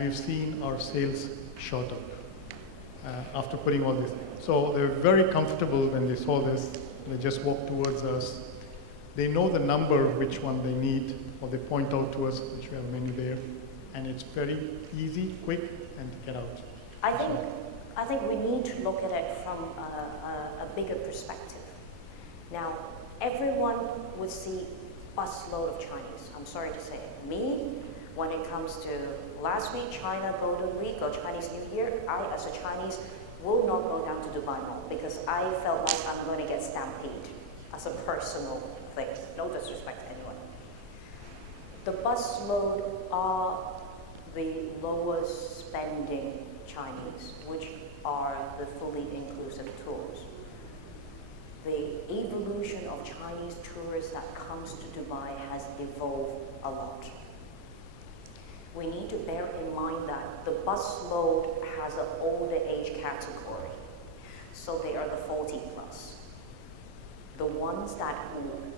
We've seen our sales shot up after putting all this. So they're very comfortable when they saw this. They just walk towards us. They know the number, which one they need, or they point out to us, which we have a menu there. And it's very easy, quick, and to get out. I think we need to look at it from a bigger perspective. Now, everyone would see busload of Chinese. I'm sorry to say it. Me, when it comes to last week, China Golden Week or Chinese New Year, I, as a Chinese, will not go down to Dubai Mall because I felt like I'm going to get stampeded as a personal thing. No disrespect to anyone. The busload are the lowest spending Chinese, which are the fully inclusive tours. The evolution of Chinese tourists that comes to Dubai has evolved a lot. We need to bear in mind that the busload has an older age category. So they are the 40 plus. The ones that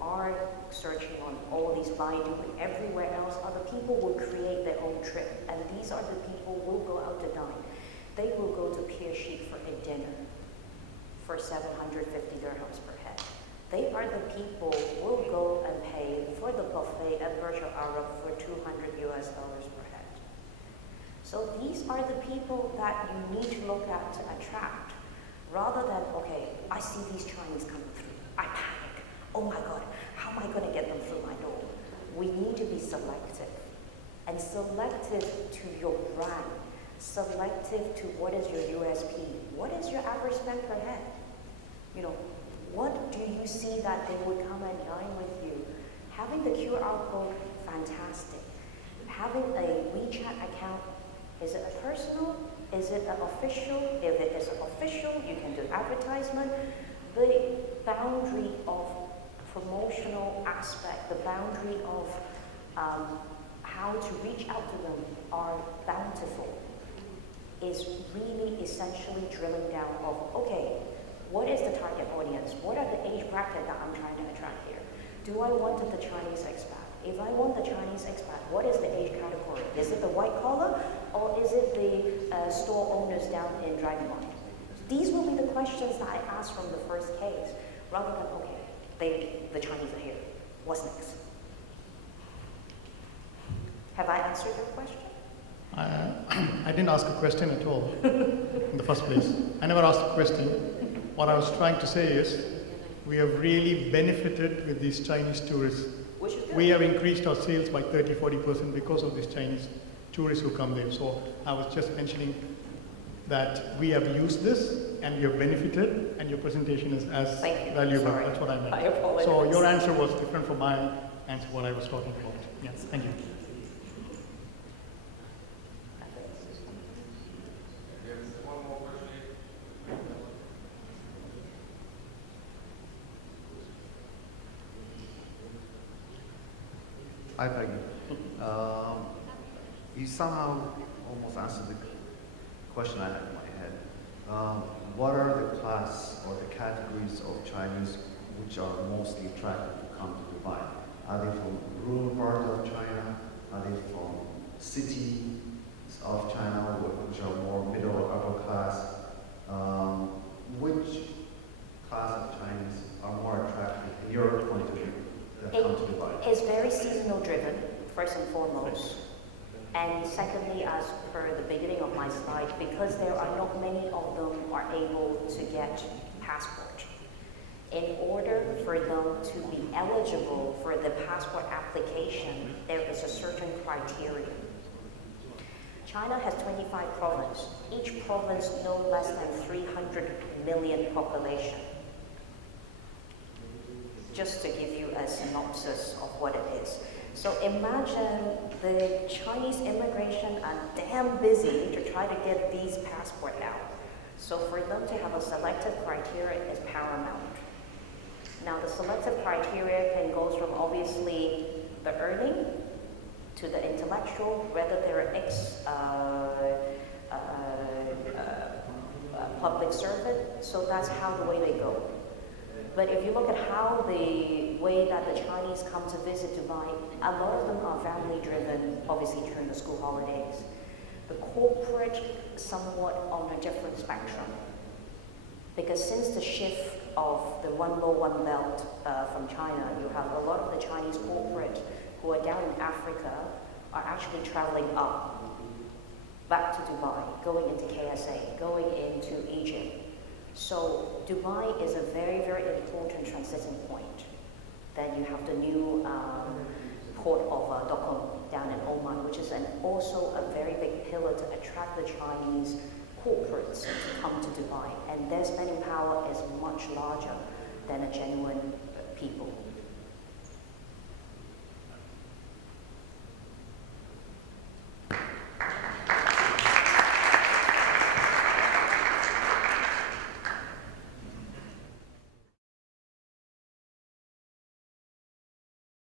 are searching on all these Baidu and everywhere else, other people will create their own trip. And these are the people who will go out to dine. They will go to Pier Sheikh for a dinner for 750 dirhams per head. They are the people who will go and pay for the buffet at Ras al Arab for $200 per head. So these are the people that you need to look at to attract, rather than, okay, I see these Chinese coming through, I panic, oh my God, how am I going to get them through my door? We need to be selective, and selective to your brand, selective to what is your USP, what is your average spend per head? You know, what do you see that they would come and dine with you? Having the QR code, fantastic. Having a WeChat account, is it a personal? Is it an official? If it is an official, you can do advertisement. The boundary of promotional aspect, the boundary of how to reach out to them are bountiful, is really essentially drilling down of, okay, what is the target audience? What are the age bracket that I'm trying to attract here? Do I want the Chinese expat? If I want the Chinese expat, what is the age category? Is it the white collar, or is it the store owners down in Dragon Mart? These will be the questions that I ask from the first case, rather than, okay, the Chinese are here. What's next? Have I answered your question? I didn't ask a question at all in the first place. I never asked a question. What I was trying to say is, we have really benefited with these Chinese tourists. We have increased our sales by 30–40% because of these Chinese tourists who come there. So I was just mentioning that we have used this and we have benefited, and your presentation is as valuable. Sorry. That's what I meant. I apologize. So your answer was different from my answer, what I was talking about. Yes, thank you. Hi, Peggy. You somehow almost answered the question I had in my head. What are the class or the categories of Chinese which are mostly attracted to come to Dubai? Are they from rural part of China? Are they from cities of China, which are more middle or upper class? Which class of Chinese are more attractive in your point of view that come to Dubai? It's very seasonal driven, first and foremost. And secondly, as per the beginning of my slide, because there are not many of them are able to get passport. In order for them to be eligible for the passport application, there is a certain criteria. China has 25 provinces. Each province no less than 300 million population. Just to give you a synopsis of what it is. So imagine the Chinese immigration are damn busy to try to get these passports out. So for them to have a selective criteria is paramount. Now the selective criteria can go from obviously the earning to the intellectual, whether they're public servant, so that's how the way they go. But if you look at how the way that the Chinese come to visit Dubai, a lot of them are family driven, obviously during the school holidays. The corporate, somewhat on a different spectrum. Because since the shift of the one law, one belt from China, you have a lot of the Chinese corporate who are down in Africa are actually traveling up, back to Dubai, going into KSA, going into Egypt. So Dubai is a very, very important transiting point. Then you have the new port of Dokkum down in Oman, which is also a very big pillar to attract the Chinese corporates to come to Dubai. And their spending power is much larger than a